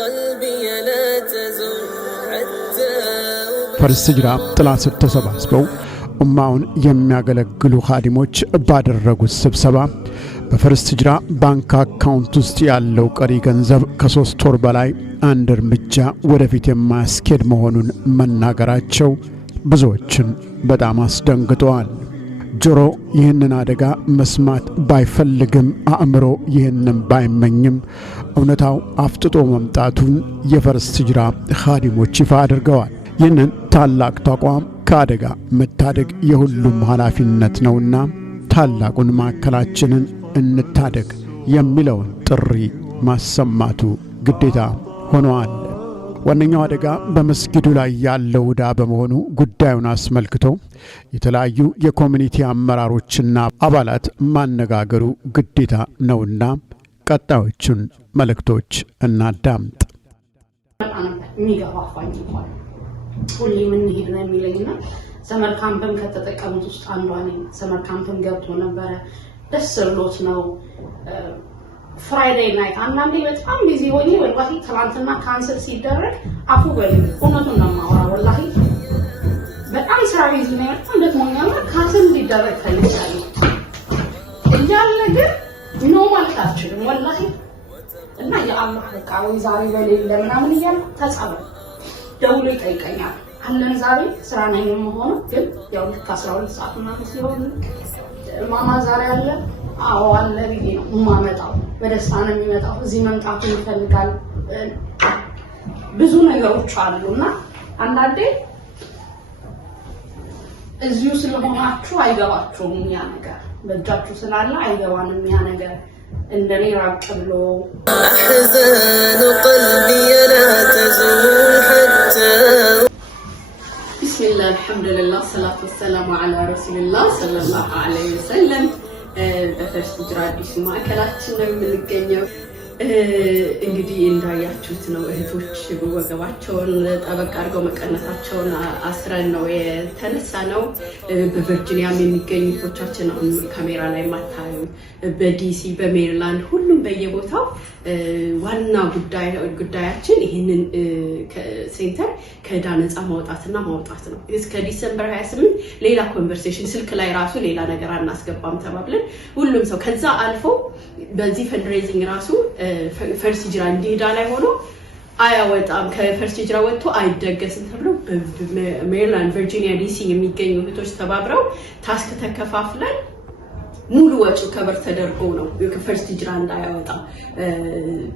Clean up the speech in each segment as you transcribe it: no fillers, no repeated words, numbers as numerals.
قلبي لا تزول حتى ፈርስት ሂጅራ ጥላ ስር ተሰባስበው ኡማውን የሚያገለግሉ ኻዲሞች ባደረጉት ስብሰባ በፈርስት ሂጅራ ባንክ አካውንት ውስጥ ያለው ቀሪ ገንዘብ ከ3 ወር በላይ አንድ እርምጃ ወደፊት የማያስኬድ መሆኑን መናገራቸው ብዙዎችን በጣም አስደንግጧል። ጆሮ ይህንን አደጋ መስማት ባይፈልግም አእምሮ ይህንን ባይመኝም እውነታው አፍጥጦ መምጣቱን የፈርስት ሂጅራ ኻዲሞች ይፋ አድርገዋል። ይህንን ታላቅ ተቋም ከአደጋ መታደግ የሁሉም ኃላፊነት ነውና ታላቁን ማዕከላችንን እንታደግ የሚለውን ጥሪ ማሰማቱ ግዴታ ሆኗል። ዋነኛው አደጋ በመስጊዱ ላይ ያለው ዕዳ በመሆኑ ጉዳዩን አስመልክቶ የተለያዩ የኮሚኒቲ አመራሮችና አባላት ማነጋገሩ ግዴታ ነውና ቀጣዮቹን መልእክቶች እናዳምጥ። ሁሌ ምን ሄድ ነው የሚለኝና ሰመር ካምፕም ከተጠቀሙት ውስጥ አንዷ ነኝ። ሰመር ካምፕም ገብቶ ነበረ፣ ደስ ብሎት ነው። ፍራይዴይ ናይት አንዳንዴ በጣም ቢዚ ሆኜ ወላሂ ትናንትና ካንሰል ሲደረግ አፉ በል እውነቱን ነው የማወራው። ወላሂ በጣም ስራ ቢዚ ነው፣ በጣም ደክሞኛል። ካንሰል እንዲደረግ ፈልጋለሁ እያለ ግን ኖ ማለት አልችልም ወላሂ። እና የአላህ በቃ ወይ ዛሬ በሌለ ምናምን እያልኩ ተጻፈ ደውሎ ይጠይቀኛል። አለን ዛሬ ስራ ነኝ የምሆነው ግን ያው ልክ 12 ሰዓት ምናምን ሲሆን ማማ ዛሬ አለ አዎ አለ ብዬ ነው የማመጣው። በደስታ ነው የሚመጣው። እዚህ መምጣት ይፈልጋል። ብዙ ነገሮች አሉና አንዳንዴ እዚሁ ስለሆናችሁ አይገባችሁም። ያ ነገር በእጃችሁ ስላለ አይገባንም። ያ ነገር እንደኔ ራቅ ብሎ أحزان قلبي لا تزول حتى بسم الله الحمد لله الصلاة والسلام على رسول الله صلى الله عليه وسلم በፈርስት ሂጅራ አዲስ ማዕከላችን ነው የምንገኘው። እንግዲህ እንዳያችሁት ነው እህቶች ወገባቸውን ጠበቅ አድርገው መቀነታቸውን አስረን ነው የተነሳ ነው። በቨርጂኒያም የሚገኙ እህቶቻችን አሁን ካሜራ ላይ ማታዩ፣ በዲሲ በሜሪላንድ ሁሉም በየቦታው ዋና ጉዳያችን ይህንን ሴንተር ከዕዳ ነፃ ማውጣትና ማውጣት ነው። እስከ ዲሰምበር 28 ሌላ ኮንቨርሴሽን ስልክ ላይ ራሱ ሌላ ነገር አናስገባም ተባብለን ሁሉም ሰው ከዛ አልፎ በዚህ ፈንድሬዚንግ ራሱ ፈርስት ሂጅራ እንዲሄዳ ላይ ሆኖ አያወጣም ከፈርስት ሂጅራ ወጥቶ አይደገስም ተብሎ በሜሪላንድ ቨርጂኒያ ዲሲ የሚገኙ እህቶች ተባብረው ታስክ ተከፋፍለን ሙሉ ወጪው ከበር ተደርጎ ነው ፈርስት ሂጅራ እንዳያወጣ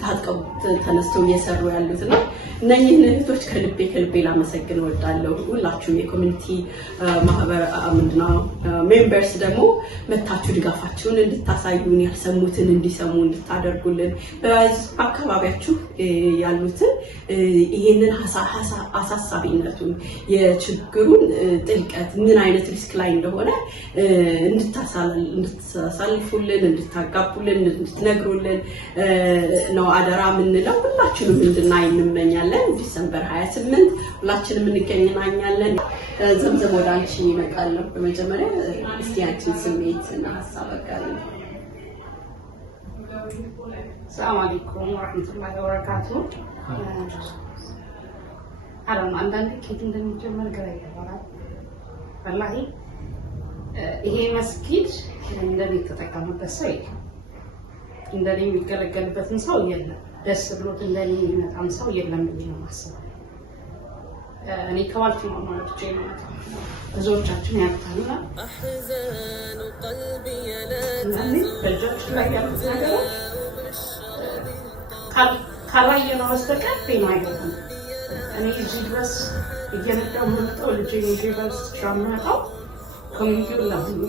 ታጥቀው ተነስተው እየሰሩ ያሉትና እነኚህ እህቶች ከልቤ ላመሰግን እወዳለሁ። ሁላችሁም የኮሚኒቲ ማህበር ሜምበርስ ደግሞ መታችሁ ድጋፋችሁን እንድታሳዩን፣ ያልሰሙትን እንዲሰሙ እንድታደርጉልን፣ በአካባቢያችሁ ያሉትን ይሄንን አሳሳቢነቱን የችግሩን ጥልቀት ምን አይነት ሪስክ ላይ እንደሆነ እንድታሳልፉልን፣ እንድታጋቡልን፣ እንድትነግሩልን ነው አደራ ምንለው። ሁላችንም እንድናይ እንመኛለን። ዲሰምበር 28 ሁላችንም እንገናኛለን። ዘምዘም ወደ አንቺ ይመጣለሁ። በመጀመሪያ እስቲ አንቺን ስሜት እና ሀሳብ አጋሪ። ሰላም አለይኩም ወራህመቱላሂ ወበረካቱሁ። አንዳንዴ ከየት እንደሚጀምር ግራ ይገባል ወላሂ። ይሄ መስጊድ እንደኔ ተጠቀመበት ሰው የለም፣ እንደኔ የሚገለገልበትን ሰው የለም፣ ደስ ብሎት እንደኔ የሚመጣም ሰው የለም ብዬ ነው የማስበው። እኔ ከባልቲሞር ነው ልጄ ነው ብዙዎቻችን ያውቃሉና በእጃችን ላይ ያሉት ነገሮች ካላየነው በስተቀር ጤና አይገባም። እኔ እዚህ ድረስ እየመጣሁ የምመጣው ልጄ ዩኒቨርሲቲ የምመጣው ኮሚኒቲውን ለሁሉ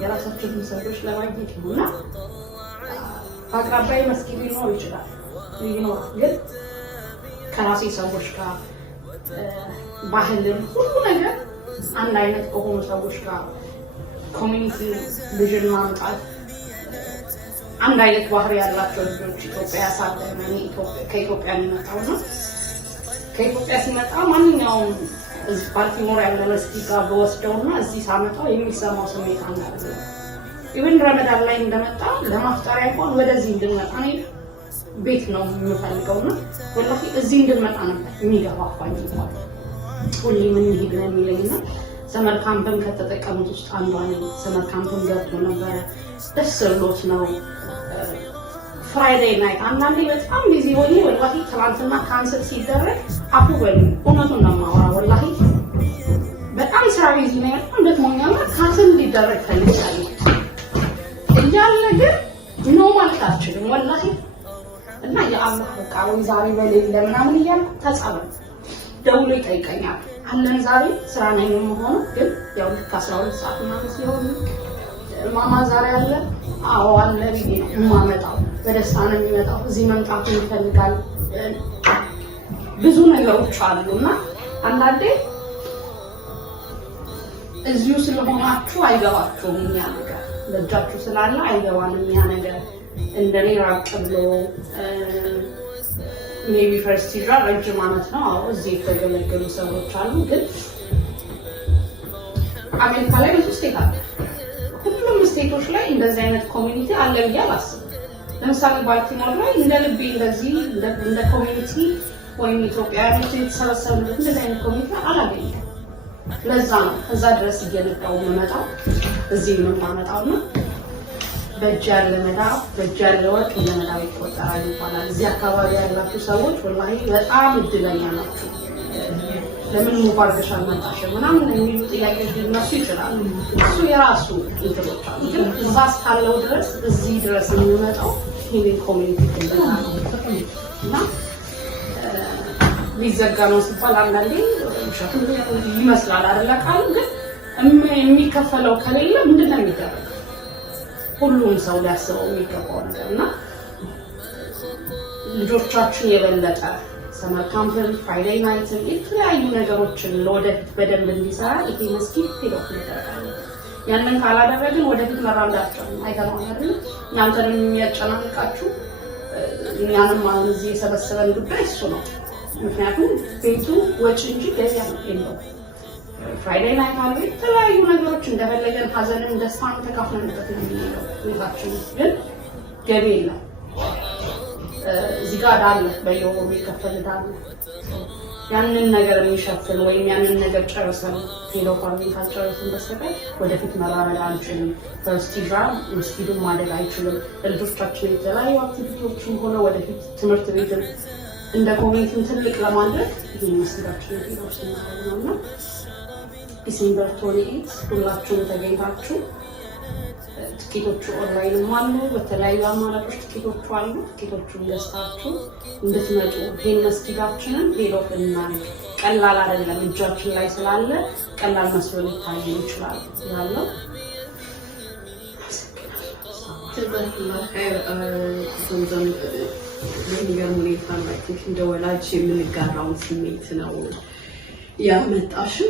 የራሳቸውን ሰዎች ለማግኘት ነውና በአቅራቢያ መስጊድ ሊኖር ይችላል ግን ከራሴ ሰዎች ጋር ባህልን ሁሉ ነገር አንድ አይነት ከሆኑ ሰዎች ጋር ኮሚኒቲ ልጅን ማምጣት አንድ አይነት ባህሪ ያላቸው ልጆች ኢትዮጵያ ሳለን ከኢትዮጵያ የሚመጣው ነው። ከኢትዮጵያ ሲመጣ ማንኛውም እዚህ ባልቲሞር ያለ መስጊድ ጋር በወስደውና እዚህ ሳመጣው የሚሰማው ስሜት አንዳንድ ኢቭን ረመዳን ላይ እንደመጣ ለማፍጠሪያ እንኳን ወደዚህ እንድንመጣ ነው ቤት ነው የምፈልገውና ወላሂ እዚህ እንድንመጣ ነበር የሚገፋፋኝ እንኳን ሁሌ ምን ሄድ ነው የሚለኝና ሰመር ካምፕን ከተጠቀሙት ውስጥ አንዷ ነኝ። ሰመር ካምፕን ገብቶ ነበረ ደስ ብሎት ነው። ፍራይዴይ ናይት አንዳንዴ በጣም ቢዚ ሆኜ ወላሂ ትናንትና ካንሰል ሲደረግ አፉ በሉ እውነቱን ነው የማወራው። ወላሂ በጣም ስራ ቢዚ ነው ያለው እንደሞኛና ካንሰል ሊደረግ ፈልጋለሁ እያለ ግን ነው ማለት አልችልም ወላሂ። እና የአላህ በቃ ወይ ዛሬ በሌለ ምናምን እያልኩ ተጻፈ ደውሎ ይጠይቀኛል አለን ዛሬ ስራ ላይ ነው የምሆነው ግን ያው 12 ሰዓት ምናምን ሲሆን ማማ ዛሬ አለ አዎ አለ ብዬ ነው የማመጣው። በደስታ ነው የሚመጣው። እዚህ መምጣት ይፈልጋል። ብዙ ነገሮች አሉና አንዳንዴ እዚሁ ስለሆናችሁ አይገባችሁም። እኛ ነገር ለጃችሁ ስላለ አይገባንም። እኛ ነገር እንደኔ ራቅ ብሎ ሜቢ ፈርስት ይራ ረጅም ዓመት ነው አዎ እዚህ የተገለገሉ ሰዎች አሉ። ግን አሜሪካ ላይ ብዙ ስቴት አለ። ሁሉም ስቴቶች ላይ እንደዚህ አይነት ኮሚኒቲ አለ ብዬ አላስብም። ለምሳሌ ባልቲሞር ላይ እንደ ልቤ እንደዚህ እንደ ኮሚኒቲ ወይም ኢትዮጵያውያኖች የተሰበሰቡበት እንደዚህ አይነት ኮሚኒቲ አላገኘም። ለዛ ነው እዛ ድረስ እየመጣሁ የምመጣው እዚህ የማመጣው ነው። በእጅ ያለ መዳብ በእጅ ያለ ወርቅ ለመዳብ ይቆጠራል ይባላል። እዚህ አካባቢ ያላችሁ ሰዎች ወላሂ በጣም እድለኛ ናችሁ። ለምን ሙባረሽ አልመጣሽም ምናምን የሚሉ ጥያቄዎች ሊነሱ ይችላሉ። እሱ የራሱ እንትኖች አሉ። ግን እዛ እስካለው ድረስ እዚህ ድረስ የሚመጣው ይህንን ኮሚኒቲ ትልናል እና ሊዘጋ ነው ሲባል አንዳንዴ ይመስላል አይደለ ቃሉ። ግን የሚከፈለው ከሌለ ምንድን ነው የሚደረገው? ሁሉም ሰው ሊያስበው የሚገባው ነገር እና ልጆቻችን የበለጠ ሰመር ካምፕን ፍራይዴይ ናይትን የተለያዩ ነገሮችን ለወደፊት በደንብ እንዲሰራ ይሄ መስጊድ ሄዶት ይደረጋል። ያንን ካላደረግን ወደፊት መራመዳቸው አይገባም አይደል? እናንተንም የሚያጨናንቃችሁ እኛንም አሁን እዚህ የሰበሰበን ጉዳይ እሱ ነው። ምክንያቱም ቤቱ ወጪ እንጂ ገቢ የለውም። ፍራይዴይ ናይት አለ የተለያዩ ነገሮች እንደፈለገን ሀዘንን ደስታን ተካፍለንበት ነው የሚለው ቤታችን ግን ገቢ የለም። እዚህ ጋር ዳለ በየወሩ የሚከፈል ዳለ ያንን ነገር የሚሸፍን ወይም ያንን ነገር ጨርሰን ቴሌኮሙኒኬሽን ካልጨረስን በስተቀር ወደፊት መራመድ አንችልም። ፈርስቲጃ መስጊዱን ማደግ አይችልም። ልጆቻችን የተለያዩ አክቲቪቲዎችን ሆነ ወደፊት ትምህርት ቤትን እንደ ኮሚኒቲን ትልቅ ለማድረግ ይህ መስጊዳችን ሄዶች ነውና ዲሴምበር 28 ሁላችሁም ተገኝታችሁ ትኬቶቹ ኦንላይንም አሉ፣ በተለያዩ አማራጮች ትኬቶቹ አሉ። ትኬቶቹን ገዝታችሁ እንድትመጡ ይህን መስጊዳችንን ሄዶት እናድርግ። ቀላል አይደለም፣ እጃችን ላይ ስላለ ቀላል መስሎ ሊታይ ይችላል ያለው በሚገርም ሁኔታ እንደ ወላጅ የምንጋራውን ስሜት ነው ያመጣሽው።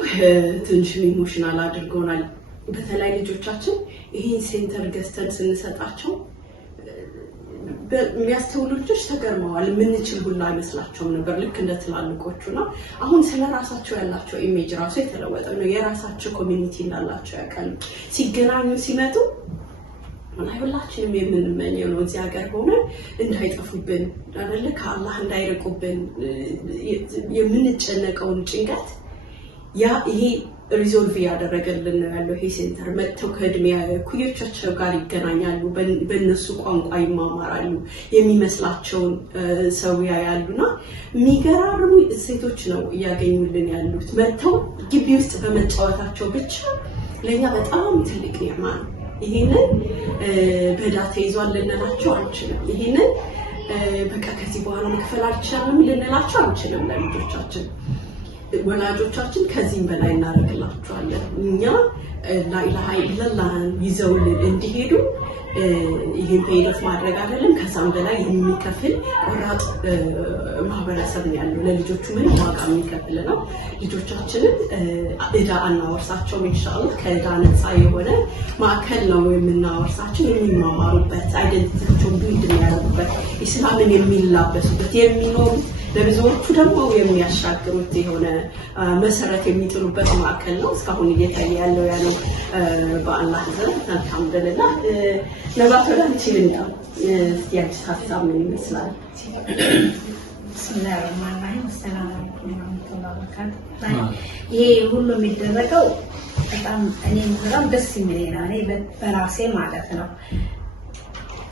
ትንሽ ኢሞሽናል አድርጎናል። በተለይ ልጆቻችን ይህን ሴንተር ገዝተን ስንሰጣቸው የሚያስተውሉ ልጆች ተገርመዋል። የምንችል ሁላ አይመስላቸውም ነበር ልክ እንደ ትላልቆቹና አሁን ስለ ራሳቸው ያላቸው ኢሜጅ ራሱ የተለወጠ ነው። የራሳቸው ኮሚኒቲ እንዳላቸው ያውቃሉ። ሲገናኙ ሲመጡ ሁላችንም የምንመኘው ነው እዚህ ሀገር ሆነን እንዳይጠፉብን አይደለ ከአላህ እንዳይርቁብን የምንጨነቀውን ጭንቀት ያ ይሄ ሪዞልቭ ያደረገልን ነው ያለው። ይሄ ሴንተር መጥተው ከእድሜ ኩዮቻቸው ጋር ይገናኛሉ፣ በእነሱ ቋንቋ ይማማራሉ፣ የሚመስላቸውን ሰው ያያሉና የሚገራርሙ እሴቶች ነው እያገኙልን ያሉት። መጥተው ግቢ ውስጥ በመጫወታቸው ብቻ ለእኛ በጣም ትልቅ ኒዕማ ነው። ይሄንን በዳታ ይዟል ልንላቸው አንችልም። ይሄንን በቃ ከዚህ በኋላ መክፈል አልቻልንም ልንላቸው አንችልም። ለልጆቻችን ወላጆቻችን ከዚህም በላይ እናደርግላቸዋለን። እኛ ላኢላሃ ኢለላህን ይዘውልን እንዲሄዱ ይሄን ፔይነት ማድረግ አይደለም ከዛም በላይ የሚከፍል ቆራጥ ማህበረሰብ ነው ያለው። ለልጆቹ ምን ዋጋ የሚከፍል ነው። ልጆቻችንን እዳ አናወርሳቸውም። ኢንሻአላህ ከእዳ ነፃ የሆነ ማዕከል ነው የምናወርሳቸው። የሚማማሩበት አይደንቲቲያቸውን ቢልድ የሚያደርጉበት ኢስላምን የሚላበሱበት የሚኖሩት ለብዙዎቹ ደግሞ የሚያሻግሩት የሆነ መሰረት የሚጥሉበት ማዕከል ነው። እስካሁን እየታየ ያለው ያለው በአላህ ዘንድ አልሐምዱሊላህ ነባት ወደ አንቺ ልንያው ያንቺ ሀሳብ ምን ይመስላል? bismillahirrahmanirrahim assalamu alaykum warahmatullahi wabarakatuh ይሄ ሁሉ የሚደረገው በጣም እኔም ደስ የሚለኝ ነው እኔ በራሴ ማለት ነው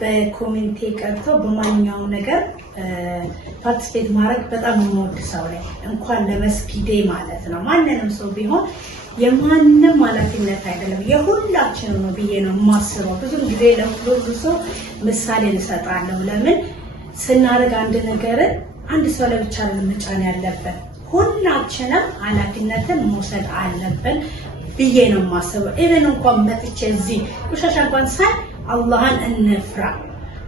በኮሚኒቲ ቀርቶ በማንኛውም ነገር ፓርቲሲፔት ማድረግ በጣም የምወድ ሰው ነኝ እንኳን ለመስጊዴ ማለት ነው ማንንም ሰው ቢሆን የማንንም ኃላፊነት አይደለም የሁላችንም ነው ብዬ ነው የማስበው ብዙ ጊዜ ለሁሉ ሰው ምሳሌ እንሰጣለሁ ለምን ስናደርግ አንድ ነገር አንድ ሰው ለብቻ ለመጫን ያለበት ሁላችንም ኃላፊነትን መውሰድ አለብን ብዬ ነው የማስበው ኢቨን እንኳን መጥቼ እዚህ ቆሻሻ እንኳን ሳይ አላህን እንፍራ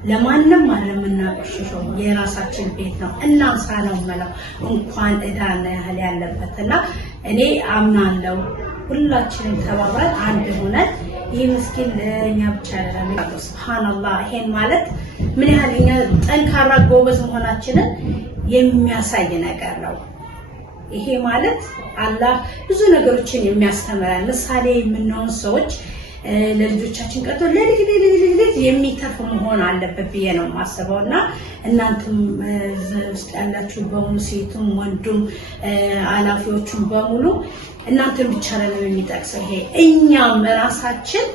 ለማንም አለምናቆሽሽው የራሳችን ቤት ነው እናንሳ ነው ማለት እንኳን እዳና ያህል ያለበትና እኔ አምናለሁ ሁላችንም ተባብረን አንድ ሆነን ይህ ምስኪን ለኛ ብቻ አይደለም ሱብሃንአላህ ይሄን ማለት ምን ያህል እኛ ጠንካራ ጎበዝ መሆናችንን የሚያሳይ ነገር ነው ይሄ ማለት አላህ ብዙ ነገሮችን የሚያስተምረን ምሳሌ የምንሆን ሰዎች ለልጆቻችን ቀጥቶ ለልጅ የሚተርፍ መሆን አለበት ብዬ ነው ማስበውና እናንተም ውስጥ ያላችሁ በሙሉ ሴቱም ወንዱም አላፊዎቹም በሙሉ እናንተም ብቻ አይደለም የሚጠቅሰው ይሄ እኛም ራሳችን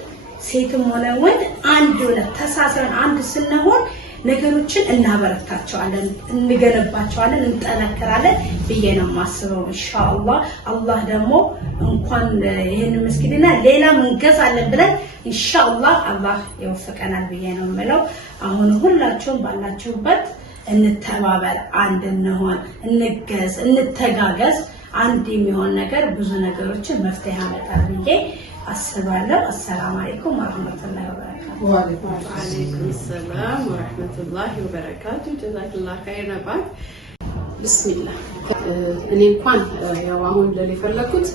ሴቱም ሆነ ወንድ አንድ ሆነ ተሳስረን አንድ ስንሆን ነገሮችን እናበረታቸዋለን እንገነባቸዋለን እንጠነክራለን ብዬ ነው ማስበው ኢንሻአላህ አላህ ደግሞ እንኳን ይሄን መስጊድና ሌላ እንገዛለን ብለን ኢንሻአላህ አላህ ይወፍቀናል ብዬ ነው የምለው አሁን ሁላችሁም ባላችሁበት እንተባበር አንድ እንሆን እንገዝ እንተጋገዝ አንድ የሚሆን ነገር ብዙ ነገሮችን መፍትሄ ያመጣል ብዬ አስባለሁ አሰላሙ አለይኩም ወራህመቱላሂ ወበረካቱ ወአለይኩም ሰላም ወራህመቱላሂ ወበረካቱ ጀዛከላሁ ኸይረን ባክ ቢስሚላህ እኔ እንኳን ያው አሁን ለፈለኩት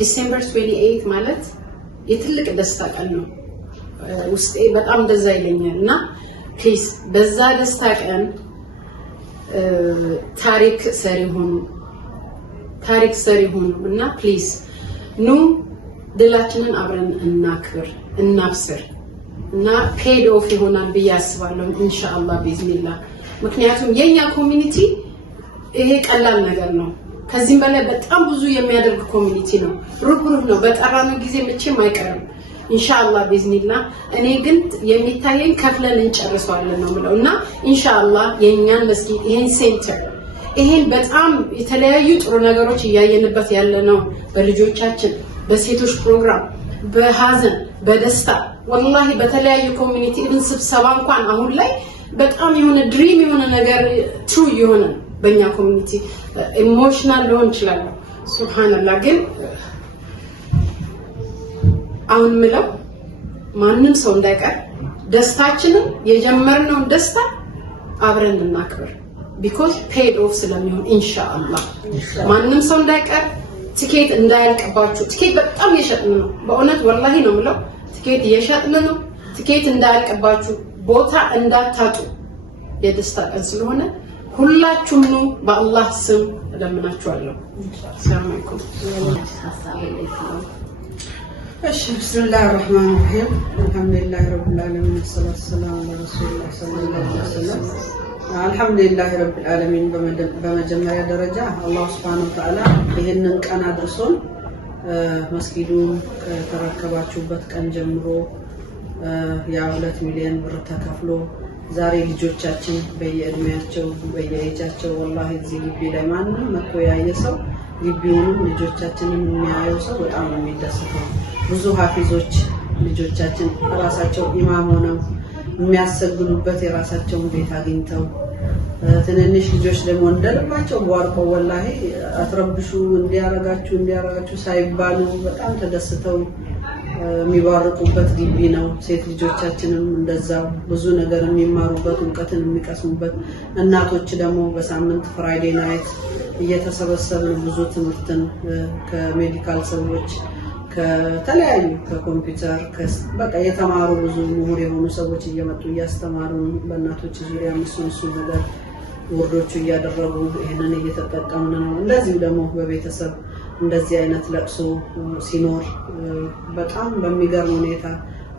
ዲሴምበር 28 ማለት የትልቅ ደስታ ቀን ነው ውስጤ በጣም ደዛ ይለኛልና ፕሊዝ በዛ ደስታ ቀን ታሪክ ሰሪ ሆኑ እና ፕሊዝ ኑ ድላችንን አብረን እናክብር እናብስር እና ፔድ ኦፍ ይሆናል ብዬ አስባለሁ ኢንሻአላህ ቢዝኒላህ ምክንያቱም የኛ ኮሚኒቲ ይሄ ቀላል ነገር ነው ከዚህም በላይ በጣም ብዙ የሚያደርግ ኮሚኒቲ ነው ሩህ ነው በጠራነው ጊዜ መቼም አይቀርም ኢንሻአላህ ቢዝኒላህ እኔ ግን የሚታየኝ ከፍለን እንጨርሰዋለን ነው ማለት እና ኢንሻአላህ የኛን መስጊድ ይሄን ሴንተር ይሄን በጣም የተለያዩ ጥሩ ነገሮች ያያየንበት ያለ ነው በልጆቻችን በሴቶች ፕሮግራም በሐዘን በደስታ ወላሂ በተለያዩ ኮሚኒቲ ስብሰባ እንኳን አሁን ላይ በጣም የሆነ ድሪም የሆነ ነገር ትሩ የሆነ በእኛ ኮሚኒቲ ኢሞሽናል ሊሆን ይችላል ሱብሃንአላህ ግን አሁን ምለው ማንንም ሰው እንዳይቀር ደስታችንን የጀመርነውን ደስታ አብረን እናክብር because paid off ስለሚሆን ኢንሻአላህ ማንንም ሰው እንዳይቀር ቲኬት እንዳያልቅባችሁ ቲኬት በጣም የሸጥን ነው በእውነት ወላሂ ነው ምለው ቲኬት የሸጥን ነው ቲኬት እንዳያልቅባችሁ ቦታ እንዳታጡ የደስታ ቀን ስለሆነ ሁላችሁም ነው በአላህ ስም ለምናችኋለሁ ሰላም አለይኩም بسم الله الرحمن الرحيم الحمد لله رب العالمين والصلاة والسلام على رسول الله صلى الله عليه وسلم الحمد لله رب العالمين بمجمع درجة الله سبحانه وتعالى ይህንን ቀን አድርሶን መስጊዱን ተረከባችሁበት ቀን ጀምሮ ያ 2 ሚሊዮን ብር ተከፍሎ ዛሬ ልጆቻችን በየእድሜያቸው በየኤጃቸው ወላሂ እዚህ ግቢ ላይ ማንንም መጥቶ ያየ ሰው ግቢውንም ልጆቻችንን የሚያየው ሰው በጣም ነው የሚደሰተው ብዙ ሐፊዞች ልጆቻችን ራሳቸው ኢማም ሆነው የሚያሰግዱበት የራሳቸውን ቤት አግኝተው ትንንሽ ልጆች ደግሞ እንደልባቸው ዋርቀው ወላሂ አትረብሹ እንዲያረጋችሁ ሳይባሉ በጣም ተደስተው የሚባርቁበት ግቢ ነው ሴት ልጆቻችንም እንደዛው ብዙ ነገር የሚማሩበት ዕውቀትን የሚቀስሙበት እናቶች ደግሞ በሳምንት ፍራይዴ ናይት እየተሰበሰብን ብዙ ትምህርትን ከሜዲካል ሰዎች ከተለያዩ ከኮምፒውተር በቃ የተማሩ ብዙ ምሁር የሆኑ ሰዎች እየመጡ እያስተማሩ በእናቶች ዙሪያ እሱ ነገር ወርዶቹ እያደረጉ ይሄንን እየተጠቀምን ነው እንደዚህ ደግሞ በቤተሰብ እንደዚህ አይነት ለቅሶ ሲኖር በጣም በሚገርም ሁኔታ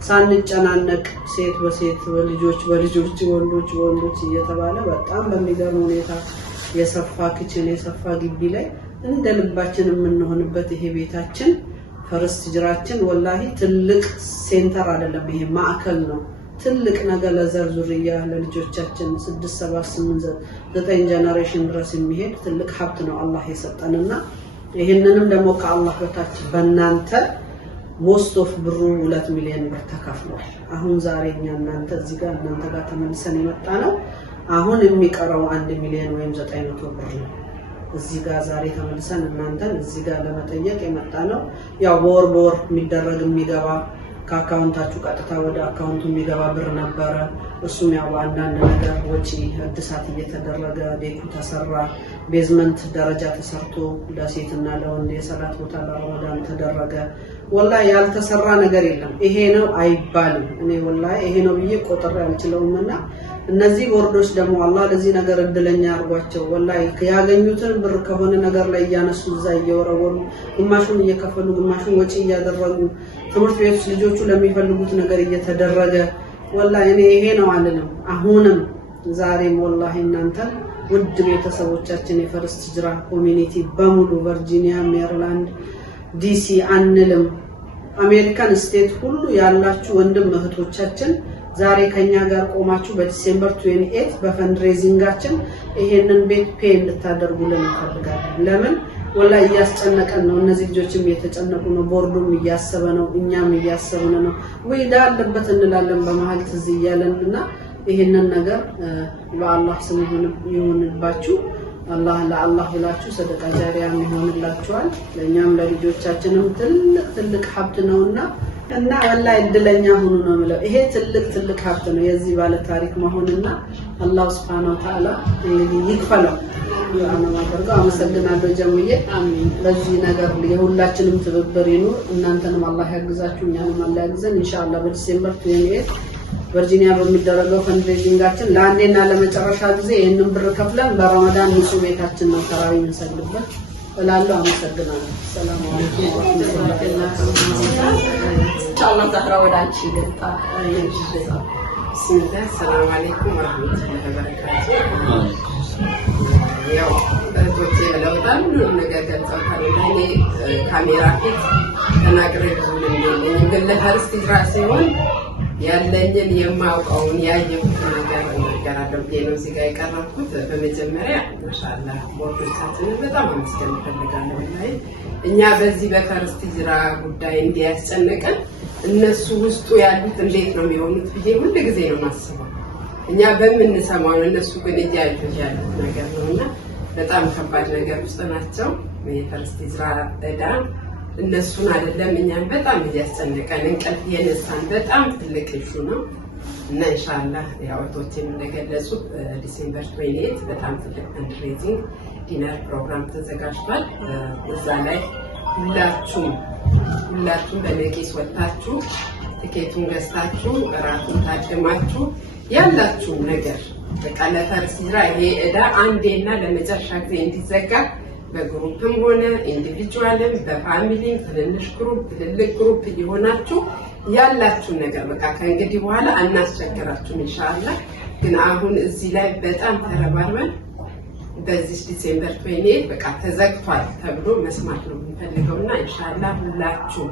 ሳንጨናነቅ ሴት በሴት በልጆች ወንዶች በወንዶች እየተባለ በጣም በሚገርም ሁኔታ የሰፋ ክችን የሰፋ ግቢ ላይ እንደ ልባችን የምንሆንበት ይሄ ቤታችን ፈርስት ሂጅራችን ወላሂ ትልቅ ሴንተር አይደለም፣ ይሄ ማዕከል ነው። ትልቅ ነገር ለዘር ዙሪያ ለልጆቻችን 6 7 8 9 ጀነሬሽን ድረስ የሚሄድ ትልቅ ሀብት ነው አላህ የሰጠንና ይሄንንም ደግሞ ከአላህ በታች በእናንተ ሞስት ኦፍ ብሩ 2 ሚሊዮን ብር ተከፍሏል። አሁን ዛሬኛ እናንተ እዚህ ጋር እናንተ ጋር ተመልሰን የመጣ ነው። አሁን የሚቀረው 1 ሚሊዮን ወይም 900 ብር ነው። እዚህ ጋር ዛሬ ተመልሰን እናንተን እዚህ ጋር ለመጠየቅ የመጣ ነው። ያው በወር የሚደረግ የሚገባ ከአካውንታችሁ ቀጥታ ወደ አካውንቱ የሚገባ ብር ነበረ። እሱም ያው አንዳንድ ነገር ወጪ እድሳት እየተደረገ ቤቱ ተሰራ፣ ቤዝመንት ደረጃ ተሰርቶ ለሴትና ለወንድ የሰላት ቦታ ለረመዳን ተደረገ። ወላሂ ያልተሰራ ነገር የለም። ይሄ ነው አይባልም። እኔ ወላሂ ይሄ ነው ብዬ ቆጥሬ አልችለውምና እነዚህ ቦርዶች ደግሞ አላህ ለዚህ ነገር እድለኛ አድርጓቸው ወላሂ ያገኙትን ብር ከሆነ ነገር ላይ እያነሱ እዛ እየወረወሩ ግማሹን እየከፈሉ ግማሹን ወጪ እያደረጉ ትምህርት ቤት ልጆቹ ለሚፈልጉት ነገር እየተደረገ ወላሂ እኔ ይሄ ነው አልልም። አሁንም ዛሬም ወላሂ እናንተን ውድ ቤተሰቦቻችን የፈርስት ሂጅራ ኮሚኒቲ በሙሉ ቨርጂኒያ፣ ሜሪላንድ፣ ዲሲ አንልም አሜሪካን ስቴት ሁሉ ያላችሁ ወንድም እህቶቻችን ዛሬ ከኛ ጋር ቆማችሁ በዲሴምበር 28 በፈንድሬዚንጋችን ይሄንን ቤት ፔ እንድታደርጉልን እንፈልጋለን። ለምን ወላሂ እያስጨነቀን ነው። እነዚህ ልጆችም እየተጨነቁ ነው። ቦርዱም እያሰበ ነው። እኛም እያሰብን ነው። ወይዳ አለበት እንላለን በመሀል ትዝ እያለንና ይሄንን ነገር በአላህ ስም ይሁንባችሁ። አላህ ለአላህ ብላችሁ ሰደቃ ጃሪያ ይሆንላችኋል። ለኛም ለልጆቻችንም ትልቅ ሀብት ነውና እና ወላሂ እድለኛ ሁኑ ነው የምለው። ይሄ ትልቅ ሀብት ነው የዚህ ባለ ታሪክ መሆንና አላህ Subhanahu Wa Ta'ala ይክፈለው። ያማደርገው አመሰግናለሁ ጀምዬ። አሜን። በዚህ ነገር የሁላችንም ትብብር ይኑር። እናንተንም አላህ ያግዛችሁ፣ እኛንም አላህ ያግዘን። ኢንሻአላህ በዲሴምበር 28 ቨርጂኒያ በሚደረገው ፈንድሬዚንጋችን ለአንዴና ለመጨረሻ ጊዜ ይሄንን ብር ከፍለን በረመዳን ንጹህ ቤታችን ነው ተራዊ እንሰግድበት እላለሁ። አመሰግናለሁ። ሰላም አለይኩም ወራህመቱላሂ ወበረካቱሁ። ኢንሻአላህ ዛህራ ወደ አንቺ ልጣ ብስሚላህ ሰላም አለይኩም ወራህመቱላሂ ወበረካቱሁ። ያው እህቶቼ ብለውታል፣ ሁሉም ነገር ገልጸውታል። እኔ ካሜራ ፊት ተናግሬ ብዙ ልምድ ግን ለፈርስት ሂጅራ ሲሆን ያለኝን የማውቀውን ያየሁትን ነገር እናገራለሁ ብዬ ነው እዚህ ጋር የቀረብኩት። በመጀመሪያ ማሻአላህ ቦርዶቻችንን በጣም አመስገን እፈልጋለሁ። እኛ በዚህ በፈርስት ሂጅራ ጉዳይ እንዲያስጨንቀን እነሱ ውስጡ ያሉት እንዴት ነው የሚሆኑት ብዬ ሁሉ ጊዜ ነው የማስበው። እኛ በምንሰማው እነሱ ግን እያዩት ያሉት ነገር ነውና በጣም ከባድ ነገር ውስጥ ናቸው። የፈርስት ሂጅራ ዕዳ እነሱን አይደለም እኛን በጣም እያስጨነቀን እንቅልፍ የነሳን በጣም ትልቅ ኢሹ ነው እና ኢንሻአላህ ያው እህቶቼም እንደገለጹት ዲሴምበር 28 በጣም ትልቅ ፈንድሬዚንግ ዲነር ፕሮግራም ተዘጋጅቷል። እዛ ላይ ሁላችሁም በነቂስ ወጣችሁ ትኬቱን ገዝታችሁ እራቱን ታድማችሁ ያላችሁ ነገር በቃ ለፈርስት ሂጅራ ይሄ ዕዳ አንዴና ለመጨረሻ ጊዜ እንዲዘጋ በግሩፕም ሆነ ኢንዲቪጁዋልም በፋሚሊም ትልልቅ ግሩፕ እየሆናችሁ ያላችሁ ነገር በቃ ከእንግዲህ በኋላ አናስቸግራችሁም ኢንሻአላህ። ግን አሁን እዚህ ላይ በጣም ተረባርበን በዚህ ዲሴምበር 28 በቃ ተዘግቷል ተብሎ መስማት ነው የምንፈልገውና ኢንሻአላህ ሁላችሁ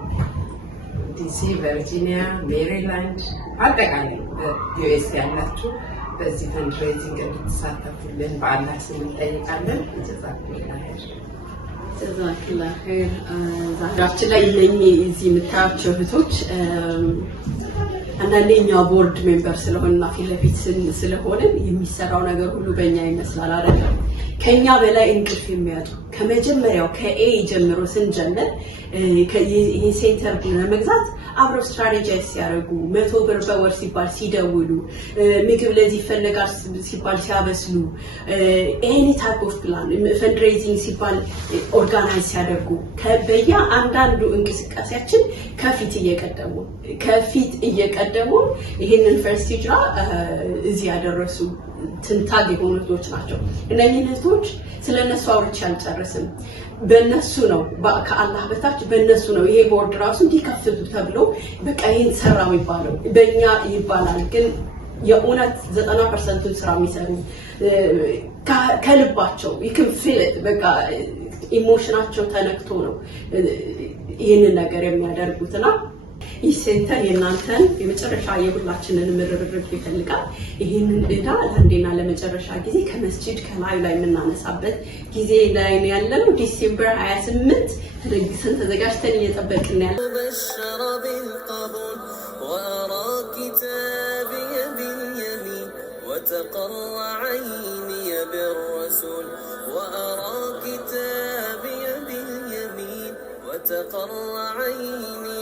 ዲሲ፣ ቨርጂኒያ፣ ሜሪላንድ አጠቃላይ ዩኤስ ያላችሁ በዚህ ፈንድሬዚንግ እንድትሳተፉልን በአላህ ስም እንጠይቃለን። ጀዛከላህ ኸይር። ዛሬያችን ላይ እነኚህ እዚህ የምታያቸው እህቶች አንዳንዴ እኛ ቦርድ ሜምበር ስለሆንና ፊት ለፊት ስለሆንን የሚሰራው ነገር ሁሉ በእኛ ይመስላል አይደለም። ከኛ በላይ እንቅልፍ የሚያጡ ከመጀመሪያው ከኤ ጀምሮ ስንጀምር ይሄ ሴንተር ለመግዛት አብረው ስትራቴጂስ ሲያደርጉ 100 ብር በወር ሲባል ሲደውሉ ምግብ ለዚህ ይፈልጋል ሲባል ሲያበስሉ ኤኒ ታይፕ ኦፍ ፕላን ፈንድሬዚንግ ሲባል ኦርጋናይዝ ሲያደርጉ በያ አንዳንዱ እንቅስቃሴያችን ከፊት እየቀደሙ ደግሞ ይህንን ፈርስት ሂጅራ እዚህ ያደረሱ ትንታግ የሆኑ እህቶች ናቸው። እነኚህ እህቶች ስለነሱ አውርቼ አልጨርስም። በእነሱ ነው ከአላህ በታች በእነሱ ነው ይሄ ቦርድ ራሱ እንዲከፍቱ ተብሎ በቃ ይህን ሰራ የሚባለው በእኛ ይባላል። ግን የእውነት 90% ስራ የሚሰሩ ከልባቸው ይክፍል በቃ ኢሞሽናቸው ተነክቶ ነው ይህንን ነገር የሚያደርጉትና ይህ ሴንተር የእናንተን የመጨረሻ የሁላችንን ርብርብ ይፈልጋል። ይህንን ዕዳ ለአንዴና ለመጨረሻ ጊዜ ከመስጂድ ከላዩ ላይ የምናነሳበት ጊዜ ላይ ነው ያለነው። ዲሴምበር 28 ተደግሰን ተዘጋጅተን እየጠበቅን ያለ وتقر عيني بالرسول وأرى كتابي باليمين وتقر عيني